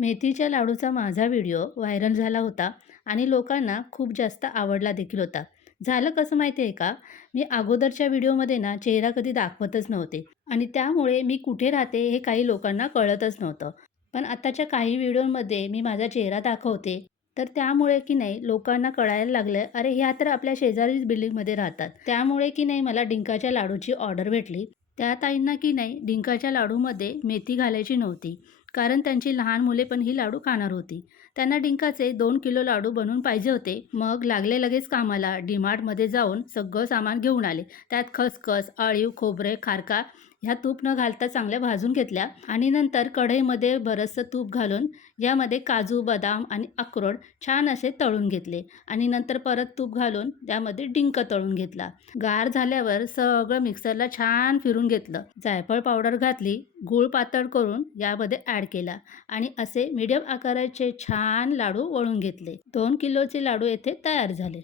मेथीच्या लाडूचा माझा video viral झाला होता आणि लोकांना खूप जास्त आवडला देखील होता. झालं कसं माहिती आहे का? मी अगोदरच्या व्हिडिओमध्ये ना चेहरा कधी दाखवतच नव्हते आणि त्यामुळे मी कुठे राहते हे काही लोकांना कळतच नव्हतं. पण आत्ताच्या काही व्हिडिओमध्ये मी माझा चेहरा दाखवते, तर त्यामुळे की नाही लोकांना कळायला लागलं, अरे ह्या तर आपल्या शेजारीच बिल्डिंगमध्ये राहतात. त्यामुळे की नाही मला डिंकाच्या लाडूची ऑर्डर भेटली. त्या ताईंना की नाही डिंकाच्या लाडूमध्ये मेथी घालायची नव्हती. कारण त्यांची लहान मुले पण ही लाडू खाणार होती. त्यांना डिंकाचे 2 किलो लाडू बनवून पाहिजे होते. मग लागले लगेच कामाला. डीमार्टमध्ये जाऊन सगळं सामान घेऊन आले. त्यात खसखस, अळीव, खोबरे, खारका ह्या तूप न घालता चांगल्या भाजून घेतल्या आणि नंतर कढईमध्ये बरचसं तूप घालून यामध्ये काजू, बदाम आणि अक्रोड छान असे तळून घेतले आणि नंतर परत तूप घालून त्यामध्ये डिंक तळून घेतला. गार झाल्यावर सगळं मिक्सरला छान फिरून घेतलं. जायफळ पावडर घातली, गूळ पातळ करून यामध्ये ॲड केला आणि असे मीडियम आकाराचे छान लाडू वळून घेतले. 2 किलोचे लाडू येथे तयार झाले.